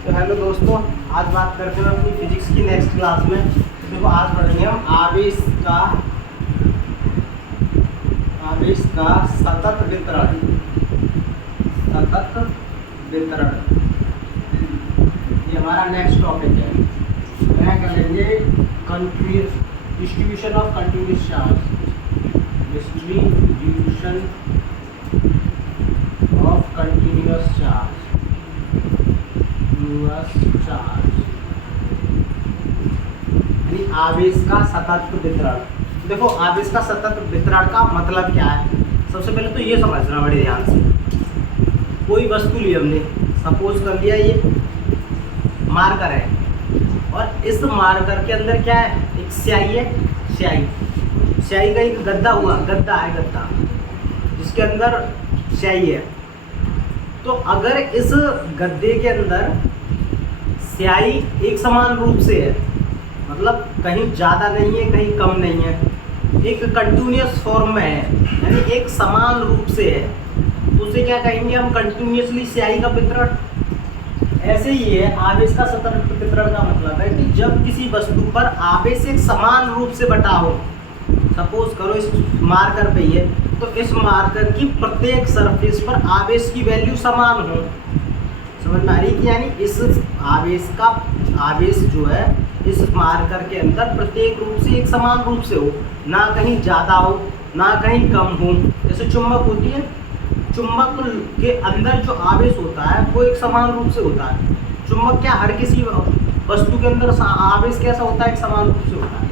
तो हेलो दोस्तों, आज बात करते हैं अपनी फिजिक्स की नेक्स्ट क्लास में। देखो आज पढ़ेंगे हम आवेश का सतत वितरण। ये हमारा नेक्स्ट टॉपिक है। मैं करेंगे distribution of continuous charge. Distribution of continuous charge यानी आवेश का सतत वितरण। देखो आवेश का सतत वितरण का मतलब क्या है। सबसे पहले तो ये समझना बड़े ध्यान से। कोई वस्तु ली हमने, सपोज कर लिया ये मार्कर है, और इस मार्कर के अंदर क्या है, एक स्याही है। स्याही का एक गद्दा है जिसके अंदर स्याही है। तो अगर इस गद्दे के अंदर स्याही एक समान रूप से है, मतलब कहीं ज़्यादा नहीं है कहीं कम नहीं है, एक कंटिन्यूअस फॉर्म में है, यानी एक समान रूप से है, तो उसे क्या कहेंगे हम, कंटिन्यूअसली स्याही का वितरण। ऐसे ही है आवेश का सतत वितरण का मतलब है कि जब किसी वस्तु पर आवेश एक समान रूप से बटा हो। सपोज करो इस मार्कर पे ही है, तो इस मार्कर की प्रत्येक सरफेस पर आवेश की वैल्यू समान हो। समझ में आ रही है कि यानी इस आवेश जो है इस मार्कर के अंदर प्रत्येक रूप से एक समान रूप से हो, ना कहीं ज़्यादा हो ना कहीं कम हो। जैसे चुंबक होती है, चुंबक के अंदर जो आवेश होता है वो एक समान रूप से होता है। चुंबक क्या हर किसी वस्तु के अंदर आवेश कैसा होता है, एक समान रूप से होता है।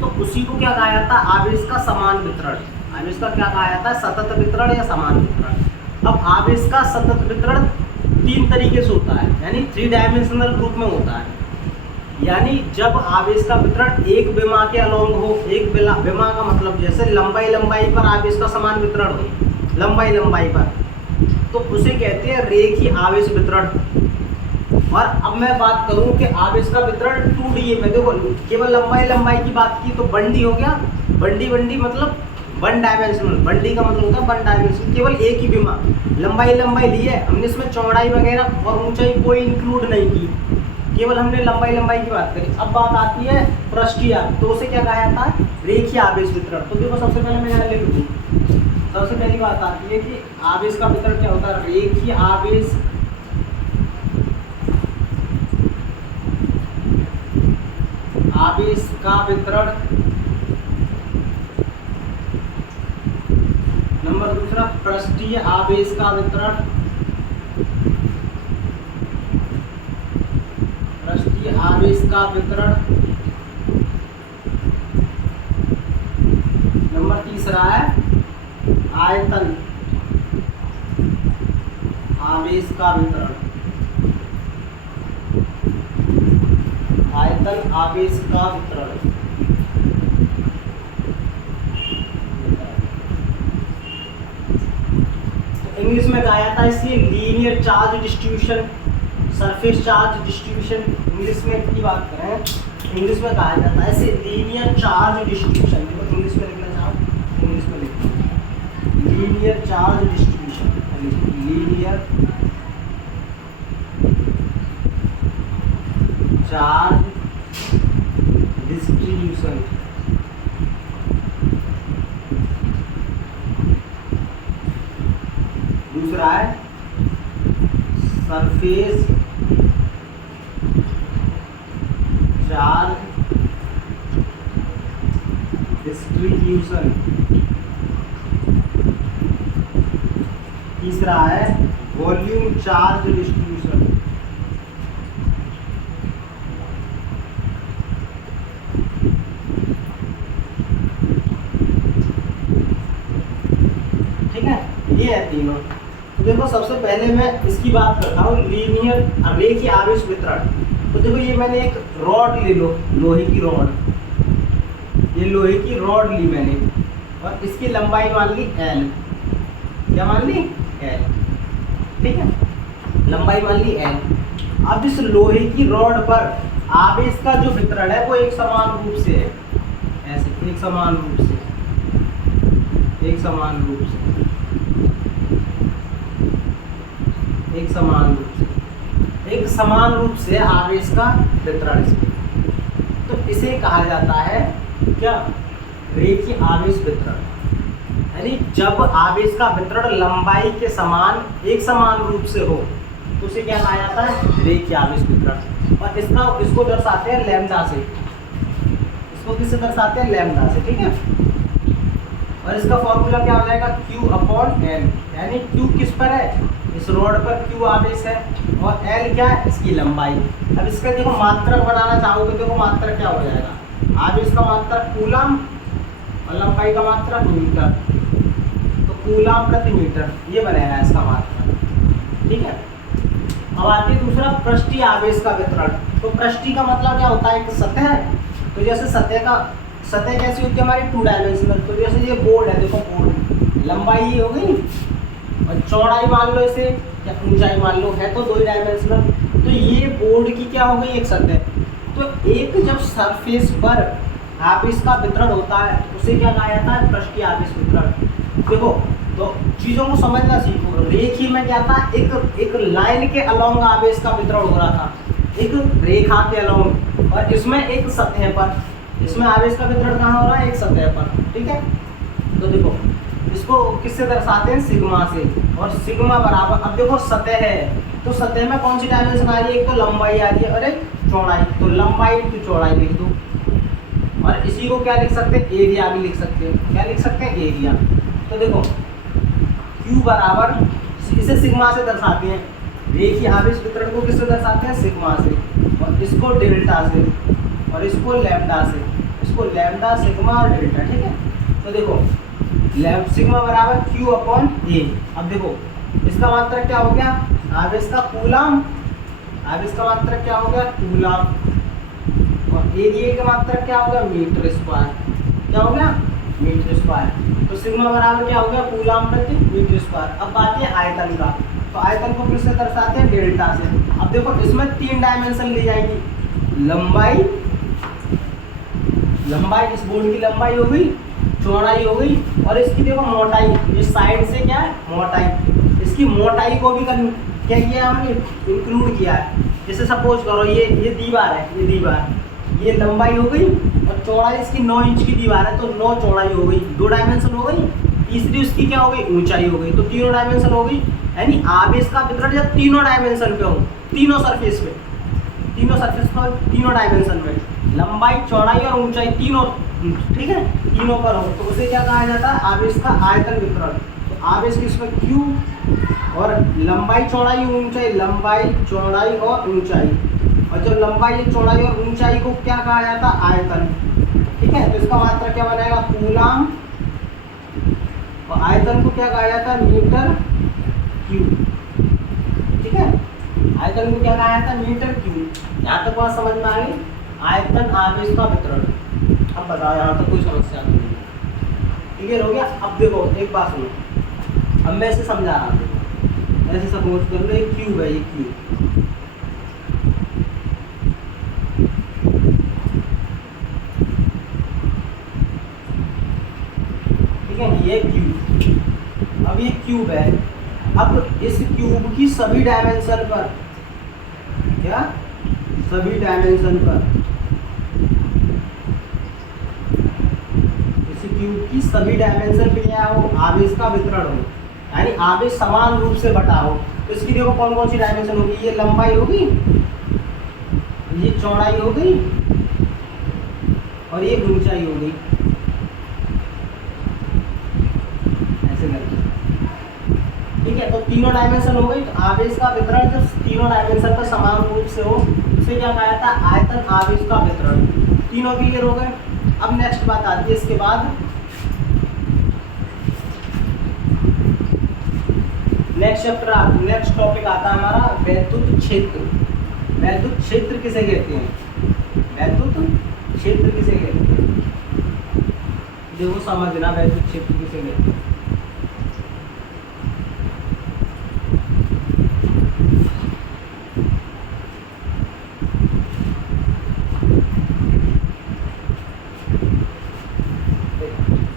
तो उसी को क्या कहा जाता है, आवेश का समान वितरण। आवेश का क्या कहा जाता है, सतत वितरण या समान वितरण। अब आवेश का सतत वितरण 3 तरीके से होता है, यानी 3 डायमेंशनल रूप में होता है। यानी जब आवेश का वितरण एक विमा के अलोंग हो, एक विमा का मतलब जैसे लंबाई पर आवेश का समान वितरण हो, लंबाई पर, तो उसे कहते हैं रेखीय आवेश वितरण। और अब मैं बात करूं कि आवेश का वितरण 2D में, देखो केवल लंबाई की बात की तो बंडी हो गया। बंडी मतलब 1 डायमेंशनल। बंडी का मतलब होता है 1 डायमेंशनल, केवल एक ही विमा। लंबाई ली है हमने, इसमें चौड़ाई वगैरह और ऊंचाई कोई इंक्लूड नहीं की, केवल हमने लंबाई की बात करी। अब बात आती है पृष्ठीय, तो उसे क्या कहा जाता है, रेखीय आवेश वितरण। तो देखो सबसे पहले मैं यहाँ लिख दूँ, सबसे पहली बात आती है कि आवेश का वितरण क्या होता है, रेखीय आवेश का वितरण। नंबर दूसरा, पृष्ठीय आवेश का वितरण। नंबर तीसरा है आयतन आवेश का वितरण। इंग्लिश में कहा जाता है इसे linear charge distribution, surface charge distribution. English में की बात करें, इंग्लिश में कहा जाता है इसे लीनियर चार्ज डिस्ट्रीब्यूशन। देखो इंग्लिश में लिखना चाहो, इंग्लिश में लिखो linear charge distribution. Linear charge distribution. दूसरा है सरफेस चार्ज डिस्ट्रीब्यूशन। तीसरा है वॉल्यूम चार्ज डिस्ट्रीब्यूशन। ठीक है, ये है तीनों। तो देखो सबसे पहले मैं इसकी बात करता हूँ, लीनियर रेखीय आवेश वितरण। तो देखो ये मैंने एक रॉड ले लो, लोहे की रॉड, ये लोहे की रॉड ली मैंने, और इसकी लंबाई मान ली L। क्या मान ली, L। ठीक है, लंबाई मान ली L। अब इस लोहे की रॉड पर आवेश का जो वितरण है वो एक समान रूप से है, ऐसे एक समान रूप से। एक समान रूप से एक समान रूप से आवेश का वितरण इसमें, तो इसे कहा जाता है क्या, रेखीय आवेश वितरण। यानी जब आवेश का वितरण लंबाई के समान एक समान रूप से हो तो उसे क्या कहा जाता है, रेखीय आवेश वितरण। और इसको दर्शाते हैं लैम्डा से, इसको किससे दर्शाते हैं, लैम्डा से, ठीक है। और इसका फॉर्मूला क्या हो जाएगा, Q/L, यानी Q किस पर है, इस रॉड पर Q आवेश है और L क्या है, इसकी लंबाई। अब इसका देखो मात्रक बनाना चाहो तो देखो मात्रक क्या हो जाएगा, आवेश का मात्रक कूलम और लंबाई का मात्रक मीटर, तो कूलम प्रति मीटर ये बनेगा इसका मात्रक, ठीक है। अब आती है दूसरा, पृष्ठीय आवेश का वितरण। तो पृष्ठीय का मतलब क्या होता है, एक सतह है, तो जैसे सतह कैसी होती है हमारी, 2 डायमेंशनल। तो जैसे ये बोर्ड है, देखो बोर्ड, लंबाई ये हो गई और चौड़ाई मान लो इसे, या ऊंचाई मान लो, है तो 2 डायमेंशनल। तो ये बोर्ड की क्या हो गई, एक सतह। तो एक जब सरफेस पर आवेश का वितरण होता है उसे क्या कहा जाता है, पृष्ठीय आवेश वितरण। देखो तो चीज़ों को समझना सीखो। रेखी में क्या था, एक लाइन के अलोंग आवेश का वितरण हो रहा था, एक रेखा के अलोंग, और इसमें एक सतह पर, इसमें आवेश का वितरण कहाँ हो रहा है, एक सतह पर, ठीक है। तो देखो इसको किससे दर्शाते हैं, सिग्मा से। और सिग्मा बराबर, अब देखो सतह है तो सतह में कौन सी डायमेंशन आ रही है, एक तो लंबाई आ रही है और एक चौड़ाई, तो लंबाई इंटू चौड़ाई लिख दो। और इसी को क्या लिख सकते हैं, एरिया भी लिख सकते हैं। क्या लिख सकते हैं, एरिया। तो देखो Q बराबर, इसे सिग्मा से दर्शाते हैं, रेखीय आवेश वितरण को किससे दर्शाते हैं, सिग्मा से, और इसको डेल्टा से, और इसको लैम्डा से, इसको लैम्डा, सिग्मा और डेल्टा, ठीक है। तो देखो सिग्मा बराबर Q/A। अब देखो इसका मात्रक क्या हो गया, आवेश का कूलम, आवेश का मात्रक क्या हो गया, कूलम, और एरिया का मात्रक क्या हो गया, मीटर स्क्वायर। क्या हो गया, मीटर स्क्वायर। तो सिग्मा बराबर क्या हो गया, कूलम प्रति मीटर स्क्वायर। अब बात है आयतन का, तो आयतन को किससे दर्शाते हैं, डेल्टा से। अब देखो इसमें 3 डायमेंशन ली जाएगी, लंबाई, इस बोर्ड की लंबाई हो गई, चौड़ाई हो गई, और इसकी देखो मोटाई, ये साइड से क्या है, मोटाई, इसकी मोटाई को भी क्या किया हमने, इंक्लूड किया है। जैसे सपोज करो ये दीवार है, ये दीवार, ये लंबाई हो गई और चौड़ाई इसकी 9 इंच की दीवार है, तो 9 चौड़ाई हो गई, 2 डायमेंशन हो गई। तीसरी उसकी क्या हो गई, ऊंचाई हो गई, तो 3 डायमेंशन हो गई। यानी आवेश का वितरण जब 3 डायमेंशन पे हो, तीनों सरफेस पर, तीनों डायमेंशन में, लंबाई, चौड़ाई और ऊंचाई तीनों, ठीक है, तीनों पर हो, तो उसे क्या कहा जाता है, आवेश का आयतन वितरण। तो आवेश किसमें, Q, और लंबाई, चौड़ाई, ऊंचाई, लंबाई, चौड़ाई और ऊंचाई, और जब लंबाई, चौड़ाई और ऊंचाई को क्या कहा जाता है, आयतन, ठीक है। तो इसका मात्रक क्या बनेगा, कूलम, और आयतन को क्या कहा जाता है, मीटर क्यूब, ठीक है। आयतन को क्या कहा जाता है, मीटर क्यूब। यहाँ तक बात समझ में आ गई, आयतन आवेश का वितरण। अब बताओ यहाँ तक कोई समस्या नहीं है, क्लियर हो गया। अब देखो एक बात सुनो, अब मैं इसे समझा रहा हूँ, ऐसे सपोज कर लो एक क्यूब है, ये क्यूब, ठीक है, ये क्यूब। अब ये क्यूब है, अब इस क्यूब की सभी डायमेंशन पर, क्या, सभी डायमेंशन पर, इस क्यूब की सभी डायमेंशन पे क्या हो, आवेश का वितरण हो, यानी आवेश समान रूप से बटा हो। तो इसकी देखो कौन कौन सी डायमेंशन होगी, ये लंबाई होगी, ये चौड़ाई हो गई, और ये ऊंचाई हो गई, ऐसे करके, ठीक है। तो तीनों डायमेंशन हो गई। तो आवेश का वितरण जब तीनों डायमेंशन पर समान रूप से हो उसे क्या कहा जाता है, आयतन आवेश का वितरण। तीनों क्लियर हो गए। अब नेक्स्ट बात आती है इसके बाद, नेक्स्ट टॉपिक आता है हमारा वैद्युत क्षेत्र। वैद्युत क्षेत्र किसे कहते हैं, वैद्युत क्षेत्र किसे कहते हैं, देखो समझना, वैद्युत क्षेत्र किसे कहते हैं।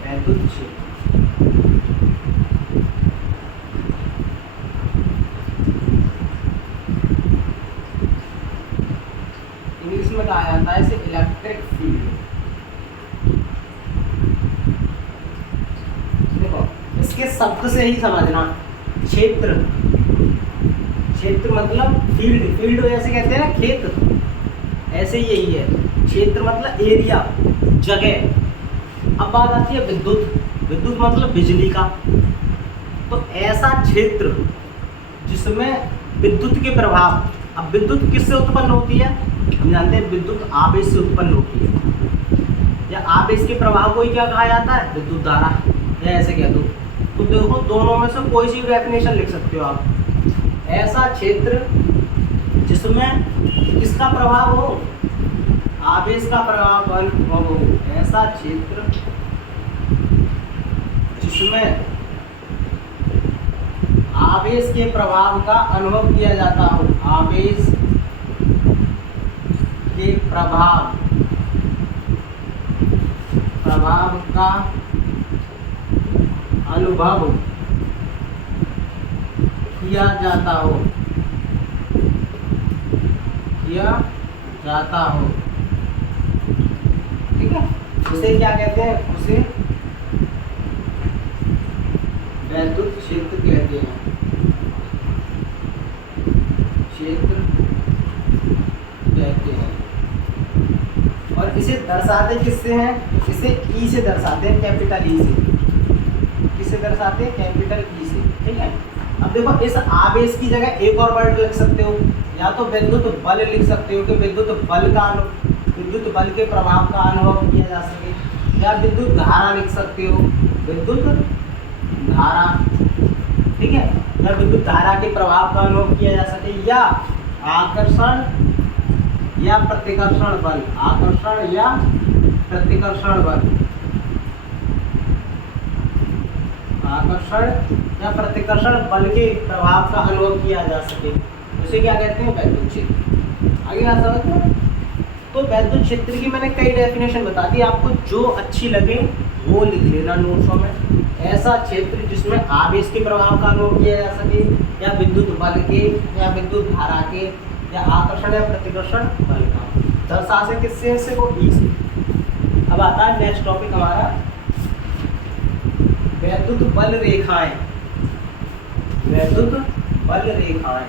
वैद्युत क्षेत्र, में कहा जाता है इसे इलेक्ट्रिक फील्ड। देखो इसके शब्द से ही समझना, क्षेत्र, क्षेत्र मतलब फील्ड, फील्ड जैसे कहते हैं ना खेत, ऐसे ही यही है, क्षेत्र मतलब एरिया, जगह। अब बात आती है विद्युत, विद्युत मतलब बिजली का। तो ऐसा क्षेत्र जिसमें विद्युत के प्रभाव, अब विद्युत किससे उत्पन्न होती है, हम जानते हैं विद्युत आवेश से उत्पन्न होती है, या आवेश के प्रभाव को ही क्या कहा जाता है, विद्युत धारा, या ऐसे कह दो। तो देखो दोनों में से कोई सी डेफिनेशन लिख सकते हो आप। ऐसा क्षेत्र जिसमें किसका प्रभाव हो, आवेश का प्रभाव हो, ऐसा क्षेत्र जिसमें आवेश के प्रभाव का अनुभव किया जाता हो, आवेश के प्रभाव का अनुभव किया जाता हो, ठीक है। उसे क्या कहते हैं, उसे वैद्युत क्षेत्र कहते हैं, क्षेत्र कहते हैं। और इसे दर्शाते किससे हैं, इसे ई से दर्शाते हैं, कैपिटल ई से। किससे दर्शाते हैं, कैपिटल ई से, ठीक है। अब देखो इस आवेश की जगह एक और वर्ड लिख सकते हो, या तो विद्युत बल लिख सकते हो कि विद्युत बल के प्रभाव का अनुभव किया जा सके, या विद्युत धारा लिख सकते हो, विद्युत धारा, ठीक है, या विद्युत धारा के प्रभाव का अनुभव किया जा सके, या आकर्षण या प्रतिकर्षण बल, आकर्षण या प्रतिकर्षण बल, आकर्षण या प्रतिकर्षण बल के प्रभाव का अनुभव किया जा सके, उसे क्या कहते हैं, वैद्युत क्षेत्र। आगे बात समझ में। तो वैद्युत क्षेत्र की मैंने कई डेफिनेशन बता दी, आपको जो अच्छी लगे वो लिख लेना नोट्सों में। ऐसा क्षेत्र जिसमें आवेश के प्रभाव का अनुभव किया जा सके, या विद्युत बल के, या विद्युत धारा के, या आकर्षण या प्रतिकर्षण बल का। दर्शा से किससे, से वो ई से। अब आता है नेक्स्ट टॉपिक हमारा वैद्युत बल रेखाएं, वैद्युत बल रेखाएं।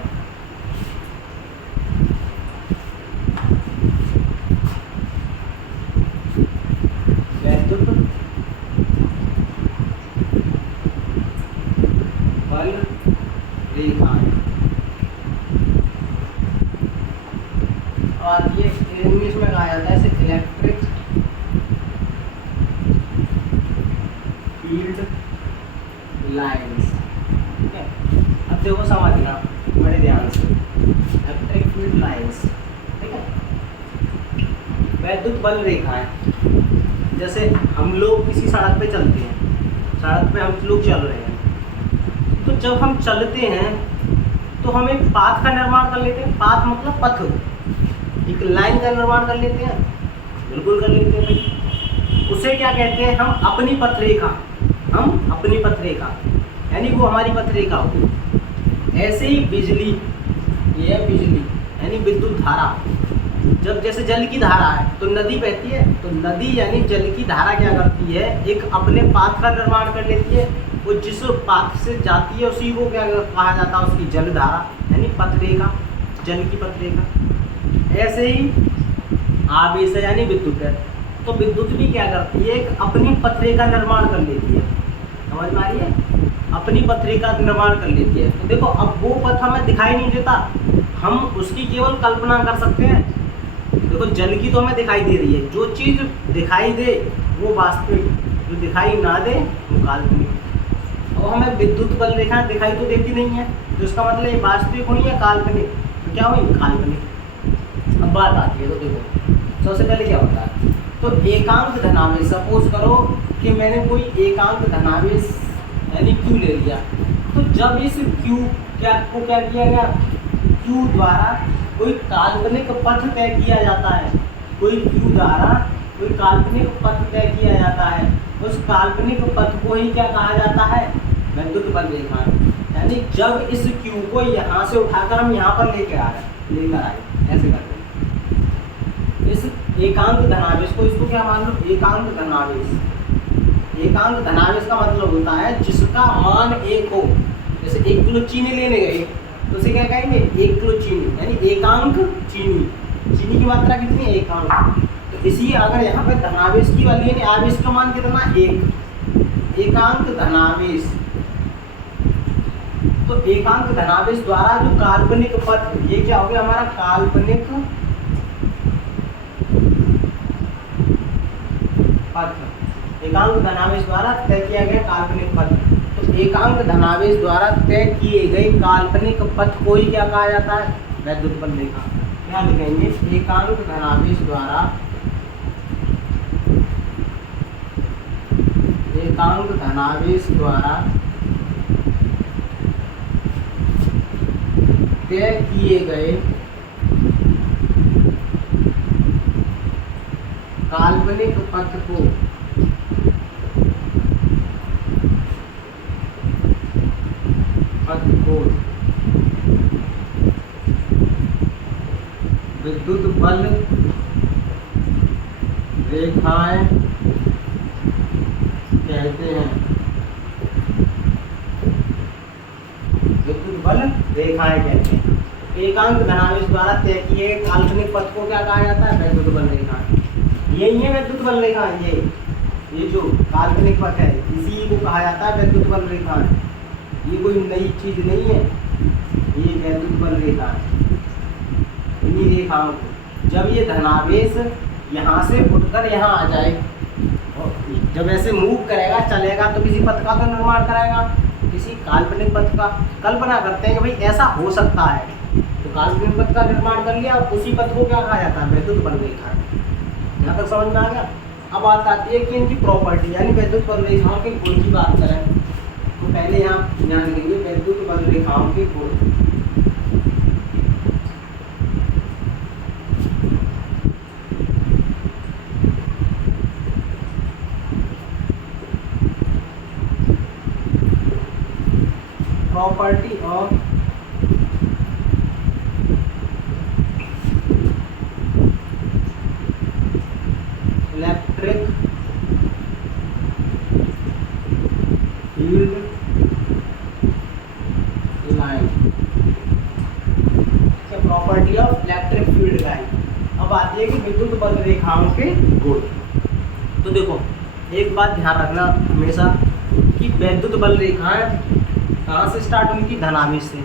वैद्युत बल रेखाएं, और ये इंग्लिश में कहा जाता है इसे इलेक्ट्रिक फील्ड लाइन्स, ठीक है। अब देखो समझना बड़े ध्यान से, इलेक्ट्रिक फील्ड लाइन्स, ठीक है। वैद्युत बल रेखाएं, जैसे हम लोग किसी सड़क पे चलते हैं, सड़क पे हम लोग चल रहे हैं, तो जब हम चलते हैं तो हम एक पाथ का निर्माण कर लेते हैं, पाथ मतलब पथ, एक लाइन का निर्माण कर लेते हैं, बिल्कुल कर लेते हैं भाई। उसे क्या कहते हैं, हम अपनी पथ रेखा, हम अपनी पथ रेखा, यानी वो हमारी पथ रेखा होगी। ऐसे ही बिजली, ये है बिजली यानी विद्युत धारा। जब जैसे जल की धारा है तो नदी बहती है, तो नदी यानी जल की धारा क्या करती है, एक अपने पाथ का निर्माण कर लेती है, वो जिस पाथ से जाती है उसी को क्या कहा जाता है, उसकी जल धारा यानी पथ रेखा, जल की पथ रेखा। ऐसे ही आवेश यानी विद्युत है, तो विद्युत भी क्या करती है, एक अपनी पथ रेखा निर्माण कर लेती है, समझ में आ रही है, अपनी पथ रेखा निर्माण कर लेती है। तो देखो अब वो पथ हमें दिखाई नहीं देता, हम उसकी केवल कल्पना कर सकते हैं। देखो जल की तो हमें दिखाई दे रही है, जो चीज़ दिखाई दे वो वास्तविक, जो दिखाई ना दे वो काल्पनिक। और हमें विद्युत बल रेखा दिखाई तो देती नहीं है, तो इसका मतलब ये वास्तविक हुई है काल्पनिक, तो क्या हुई, काल्पनिक। अब बात आती है, तो देखो सबसे पहले क्या होता है, तो एकांक धनावेश, सपोज करो कि मैंने कोई एकांक धनावेश यानी Q ले लिया, तो जब इस Q क्या किया गया, Q द्वारा कोई काल्पनिक पथ तय किया जाता है, कोई Q द्वारा कोई काल्पनिक पथ तय किया जाता है, उस काल्पनिक पथ को ही क्या कहा जाता है, वैद्युत बल रेखा। यानी जब इस Q को यहाँ से उठाकर हम यहाँ पर लेकर आए, ऐसे करते हैं, इस एकांक धनावेश को, इसको क्या मान लो, एकांक धनावेश। एकांक धनावेश का मतलब होता है जिसका मान 1 हो। जैसे 1 किलो चीनी लेने गए तो उसे क्या कहेंगे, 1 किलो चीनी, यानी एकांक चीनी। चीनी की मात्रा कितनी है, एकांक। तो इसी अगर यहाँ पे धनावेश की वाली यानी आवेश का मान कितना, 1, एकांक धनावेश। तो एकांक धनावेश द्वारा जो काल्पनिक पथ, ये क्या हो गया हमारा काल्पनिक पथ, एकांक धनावेश द्वारा तय किया गया काल्पनिक पथ। तो एकांक धनावेश द्वारा तय किए गए काल्पनिक पथ को ही क्या कहा जाता है, वैद्युत बल रेखा। क्या लिखेंगे, एकांक धनावेश द्वारा, एकांक धनावेश द्वारा तय किए गए काल्पनिक पथ को विद्युत बल रेखाएं कहते हैं। विद्युत बल रेखाएं कहते हैं। एकांक धनावेश द्वारा तय किए काल्पनिक पथ को क्या कहा जाता है, विद्युत बल रेखाएं। यही है विद्युत बल रेखा। ये जो काल्पनिक पथ है इसी को कहा जाता है विद्युत बल रेखाएं। ये कोई नई चीज नहीं है, ये विद्युत बल रेखा है। इन्हीं रेखाओं को जब ये धनावेश यहाँ से उठकर यहाँ आ जाए, जब ऐसे मूव करेगा चलेगा तो किसी पथ का तो निर्माण कराएगा, किसी काल्पनिक पथ का। कल्पना करते हैं कि भाई ऐसा हो सकता है, तो काल्पनिक पथ का निर्माण कर लिया, उसी पथ को क्या कहा जाता है, विद्युत बल रेखा। यहाँ तक समझ में आ गया। अब बात आती है कि इनकी प्रॉपर्टी, यानी विद्युत बल रेखाओं के गुण की बात करें तो पहले यहाँ ध्यान देंगे विद्युत बल रेखाओं के गुण। Property of electric field line. Property of electric field line. अब आती है कि विद्युत बल रेखाओं के गुण। तो देखो एक बात ध्यान रखना हमेशा कि विद्युत बल रेखाएं कहाँ से स्टार्ट होंगी, धनावेश से।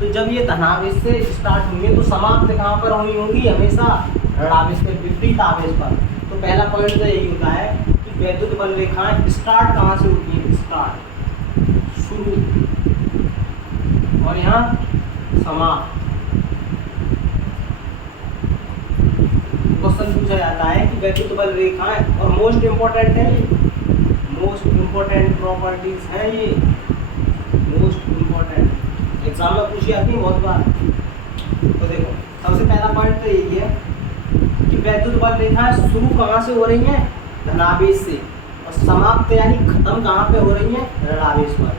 तो जब ये धनावेश से स्टार्ट होंगे तो समाप्त कहाँ पर हुई होंगी, हमेशा ऋणावेश पे, विपरीत आवेश पर। तो पहला पॉइंट तो यही होता है कि विद्युत बल रेखाएं स्टार्ट कहाँ से होती है, स्टार्ट शुरू, और यहाँ समाप्त। क्वेश्चन पूछा जाता है कि विद्युत बल रेखाएं, और मोस्ट इम्पोर्टेंट है ये, मोस्ट इम्पोर्टेंट प्रॉपर्टीज है ये, मोस्ट इम्पोर्टेंट एग्जाम में पूछी जाती है बहुत बार। तो देखो सबसे पहला पॉइंट तो यही है कि विद्युत बल रेखाएं शुरू कहाँ से हो रही हैं, धनावेश से, और समाप्त यानी खत्म कहाँ पे हो रही हैं, ऋणावेश पर।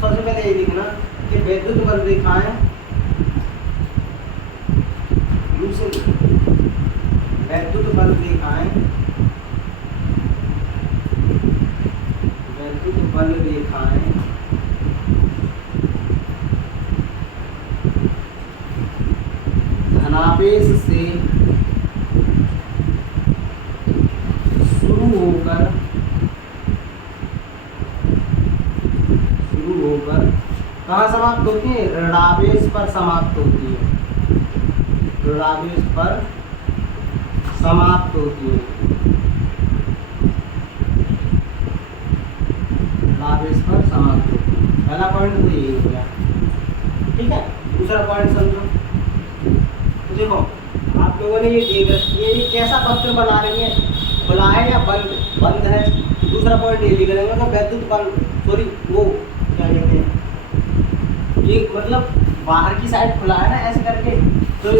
सबसे पहले ये देखना कि विद्युत बल रेखाएं विद्युत बल रेखाएं विद्युत बल रेखाएं धनावेश से शुरू होकर कहाँ समाप्त होती है, ऋणावेश पर समाप्त होती है, ऋणावेश पर समाप्त होती है, ऋणावेश पर समाप्त होती है। पहला पॉइंट तो यही हो गया, ठीक है। दूसरा पॉइंट समझो। तो देखो आप लोगों ने ये देख रखी है, ये कैसा पत्र बना रही है, खुला है या बंद, बंद है। दूसरा पॉइंट ये लिख लेंगे कि विद्युत बल, सॉरी वो क्या कहते हैं, ये मतलब बाहर की साइड खुला है ना ऐसे करके, तो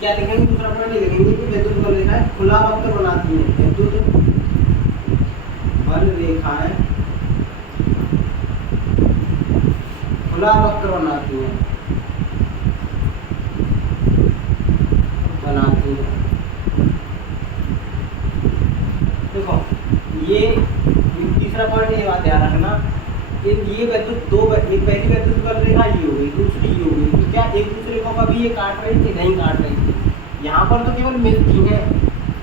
क्या लिखेंगे, दूसरा पॉइंट ये लिखेंगे कि विद्युत बल रेखाएं खुला वक्र बनाती है, विद्युत बल रेखाएं खुला वक्र बनाती है, बनाती है। इन ये वैद्युत दो एक पहली वैद्युत बल रेखा ये हो गई, दूसरी ये हो गई, तो क्या एक दूसरे को कभी ये काट रही थी? नहीं काट रही थी। यहाँ पर तो केवल मिलती हैं,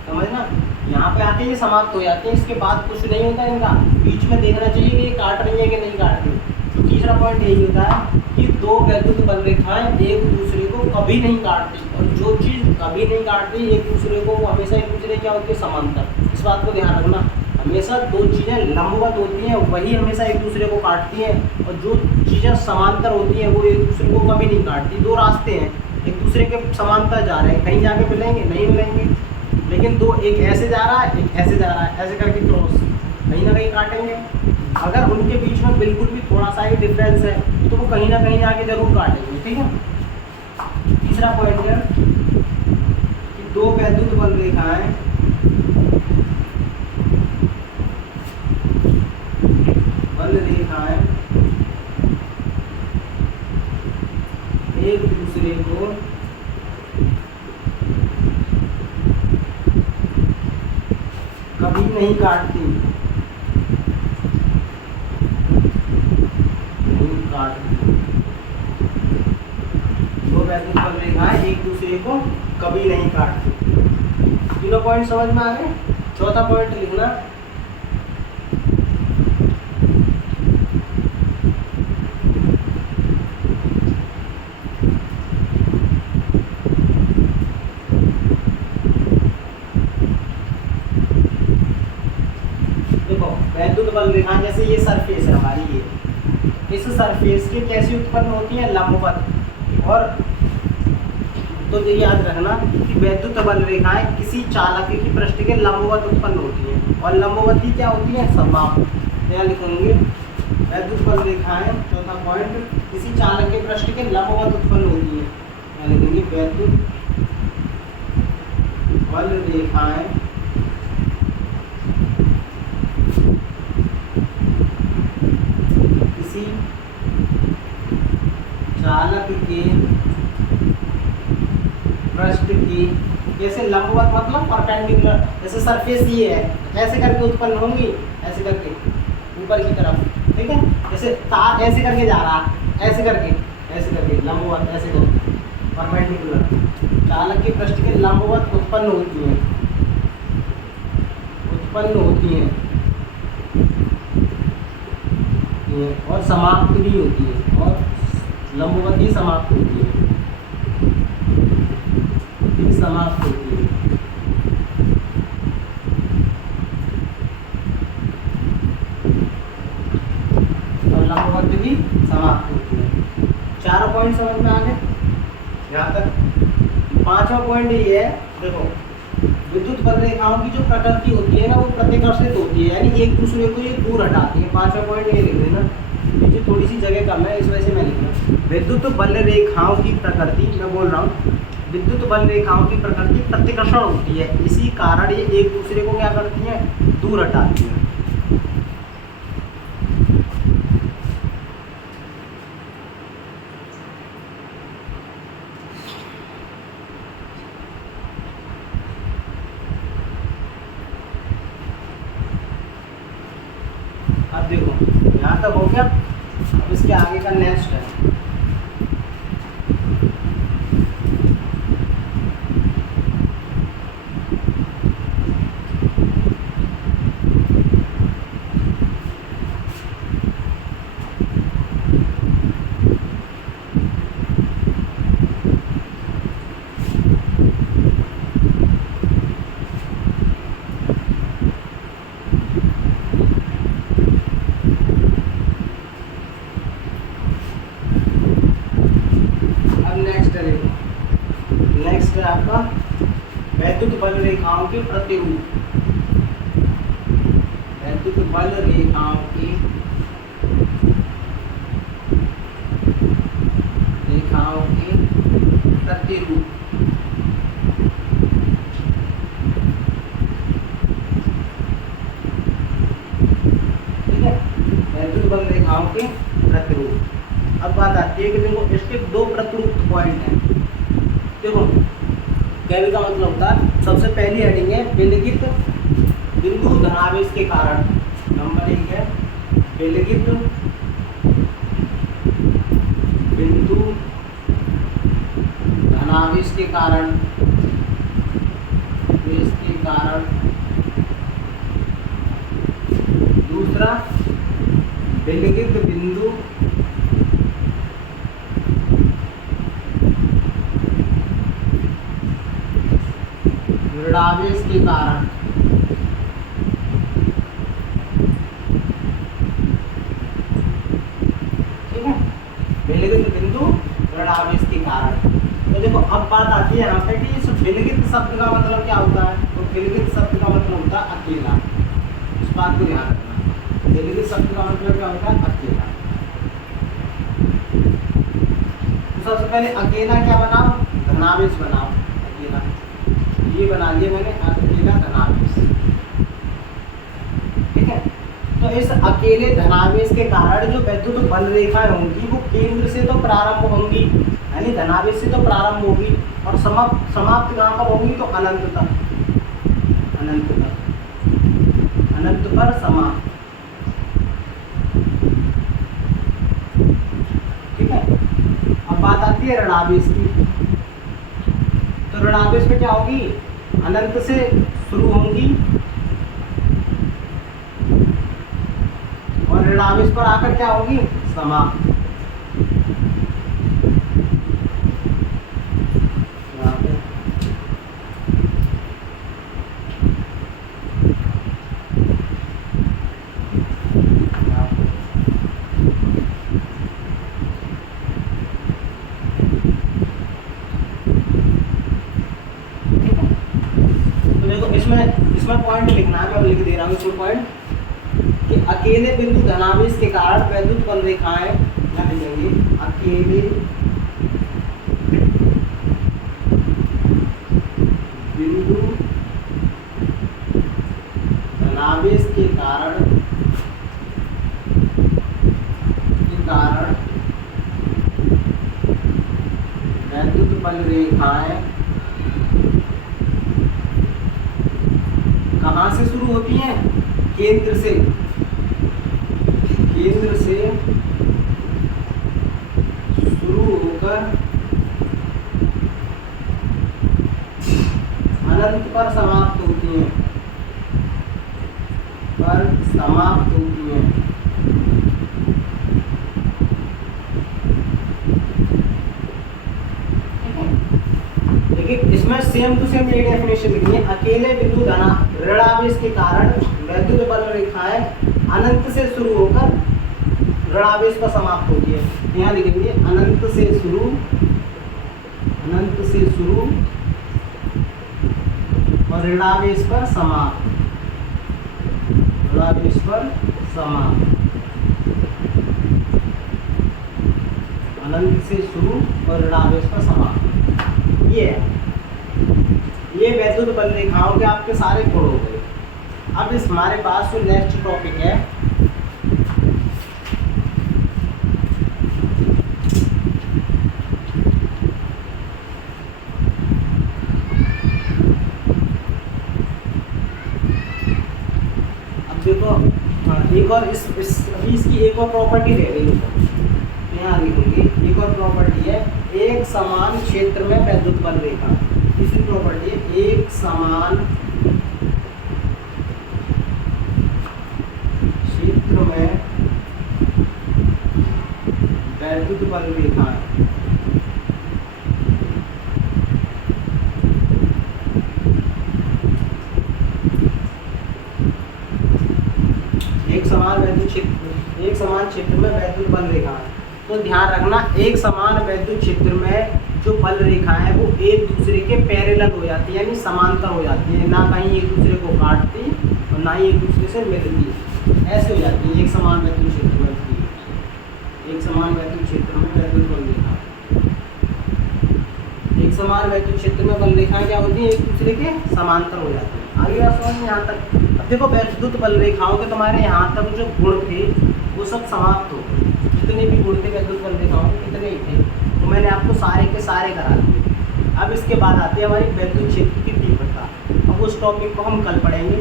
समझना, यहाँ पे आके ये समाप्त हो जाती है, इसके बाद कुछ नहीं होता इनका। बीच में देखना चाहिए कि ये काट रही है कि नहीं काट रही। तो तीसरा पॉइंट यही होता है कि दो वैद्युत बल रेखाएं एक दूसरे को कभी नहीं काटती, और जो चीज़ कभी नहीं काटती एक दूसरे को, वो हमेशा एक दूसरे क्या होती है? समांतर। इस बात को ध्यान रखना, हमेशा दो चीज़ें लंबवत होती हैं वही हमेशा एक दूसरे को काटती हैं, और जो चीज़ें समांतर होती हैं वो एक दूसरे को कभी नहीं काटती। दो रास्ते हैं, एक दूसरे के समांतर जा रहे हैं, कहीं जाके मिलेंगे? नहीं मिलेंगे। लेकिन दो, एक ऐसे जा रहा है, एक ऐसे जा रहा है, ऐसे करके क्रॉस कहीं ना कहीं काटेंगे। अगर उनके बीच में बिल्कुल भी थोड़ा सा ही डिफरेंस है तो वो कहीं ना कहीं जाके जरूर काटेंगे, ठीक है। तीसरा पॉइंट है कि दो वैद्युत बल रेखाएं एक दूसरे को कभी नहीं काटती, दो वैद्युत बल रेखाएं एक दूसरे को कभी नहीं काटती। तीनों पॉइंट समझ में आ गए। चौथा पॉइंट लिखना, वैद्युत बल रेखा जैसे ये सरफेस है हमारी, ये इस सरफेस के कैसी उत्पन्न होती है? लंबवत। और तो ये याद रखना कि वैद्युत बल रेखाएं किसी चालक की पृष्ठ के लंबवत उत्पन्न होती हैं, और लंबवत ही क्या होती है? समाप्त। यहाँ लिखेंगे वैद्युत बल रेखाएं, चौथा पॉइंट, किसी चालक के पृष्ठ के लंबवत उत्पन्न होती हैं। यहाँ लिखेंगे वैद्युत बल रेखाएं चालक के पृष्ठ की कैसे लंबवत, मतलब परपेंडिकुलर, जैसे सरफेस ये है, ऐसे करके उत्पन्न होंगी, ऐसे करके ऊपर की तरफ, ठीक है। जैसे तार ऐसे करके जा रहा, ऐसे करके लंबवत, ऐसे करके परपेंडिकुलर, चालक के पृष्ठ के लंबवत उत्पन्न होती हैं और समाप्त भी होती है, और लंबवत ही समाप्त होती है, समाप्त होती है। और लंबवत भी समाप्त होती है। चारों पॉइंट समझ में आ गए यहाँ तक। पांचवा पॉइंट ये है, देखो विद्युत बल रेखाओं की जो प्रकृति होती है ना, वो प्रतिकर्षित होती है, यानी एक दूसरे को ये दूर हटाती है। पांचवा पॉइंट ये लिख देना, मुझे थोड़ी सी जगह कम है इस वजह से मैं लिख रहा हूँ। विद्युत बल रेखाओं की प्रकृति, मैं बोल रहा हूँ, विद्युत बल रेखाओं की प्रकृति प्रतिकर्षण होती है, इसी कारण ये एक दूसरे को क्या करती हैं? दूर हटाती हैं। अब देखो यहाँ तक हो गया, अब इसके आगे का नेक्स्ट है। नेक्स्ट है आपका वैद्युत बल रेखाओं के प्रतिरूप। वैद्युत बल रेखाओं के प्रतिरूप। ठीक है, वैद्युत बल रेखाओं के प्रतिरूप। अब बात आती है कि देखो इसके दो प्रतिरूप पॉइंट हैं। देखो कहने का मतलब होता है, सबसे पहली हेडिंग है विलगित बिंदु धनावेश के कारण। नंबर 1 है विलगित बिंदु धनावेश के कारण दूसरा विलगित बिंदु ऋणावेश के कारण ठीक है, विलगित बिंदु ऋणावेश के कारण। तो देखो अब बात आती है यहाँ पे कि इस विलगित शब्द का मतलब क्या होता है। तो विलगित शब्द का मतलब होता है अकेला, इस बात को ध्यान रखना। विलगित शब्द का मतलब क्या होता है, अकेला। तो सबसे पहले अकेला क्या बनाओ, धनावेश बनाओ। अकेला ये बना दिया मैंने, अकेला धनावेश, ठीक है। तो इस अकेले धनावेश के कारण जो वैद्युत बल रेखाएं होंगी वो केंद्र से तो प्रारंभ होंगी, यानी धनावेश से तो प्रारंभ होगी और समाप्त कहाँ पर होंगी, तो अनंत तक, अनंत पर समाप्त, ठीक है। अब बात आती है ऋणावेश की। तो ऋणावेश में क्या होगी, अनंत से शुरू होंगी और ऋणावेश पर आकर क्या होगी, समाप्त। इसमें पॉइंट लिखना है, मैं लिख दे रहा हूँ इसमें पॉइंट कि अकेले बिंदु धनावेश के कारण वैद्युत बल रेखाएं यहाँ लिखेंगे, अकेले बिंदु धनावेश के कारण वैद्युत बल रेखाएं कहाँ से शुरू होती हैं, केंद्र से शुरू होकर अनंत पर समाप्त होती हैं, इसमें सेम टू सेम ये डेफिनेशन लिखनी है। अकेले बिंदु ऋणावेश के कारण वैद्युत बल रेखाएं अनंत से शुरू होकर ऋणावेश पर समाप्त होती है। यहाँ लिखेंगे अनंत से शुरू और ऋणावेश पर समाप्त, अनंत से शुरू और ऋणावेश पर समाप्त। ये वैद्युत बल रेखाओं के आपके सारे गुण हो गए। अब इस हमारे पास जो नेक्स्ट टॉपिक है, अब देखो एक और इसकी एक और प्रॉपर्टी रह गई, यहाँ लिखूंगी। एक और प्रॉपर्टी है, एक समान क्षेत्र में वैद्युत बल रेखा। तीसरी प्रॉपर्टी है, एक समान क्षेत्र में वैद्युत बल रेखा। एक समान क्षेत्र में वैद्युत बल रेखा। तो ध्यान रखना, एक समान वैद्युत क्षेत्र में जो बल रेखा है वो एक दूसरे के पैरेलल हो जाती है, यानी समांतर हो जाती है, ना कहीं एक दूसरे को काटती और ना ही एक दूसरे से मिलती, ऐसे हो जाती है। एक समान वैद्युत क्षेत्र में वैद्युत बल रेखा, एक समान वैद्युत क्षेत्र में बल रेखाएं क्या होती है, एक दूसरे के समांतर हो जाती है। आगे बात समझ में यहाँ तक। अब देखो वैद्युत बल रेखाओं के तुम्हारे यहाँ तक जो गुण थे वो सब समाप्त हो गए। जितने भी गुण थे वैद्युत बल रेखाओं के, कितने ही थे, तो मैंने आपको सारे के सारे करा दिए। अब इसके बाद आती है हमारी वैद्युत क्षेत्र की तीव्रता। अब उस टॉपिक को हम कल पढ़ेंगे।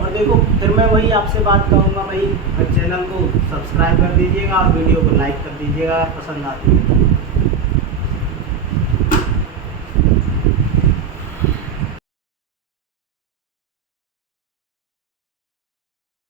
और देखो फिर मैं वही आपसे बात कहूँगा भाई, चैनल को सब्सक्राइब कर दीजिएगा और वीडियो को लाइक कर दीजिएगा पसंद आती है।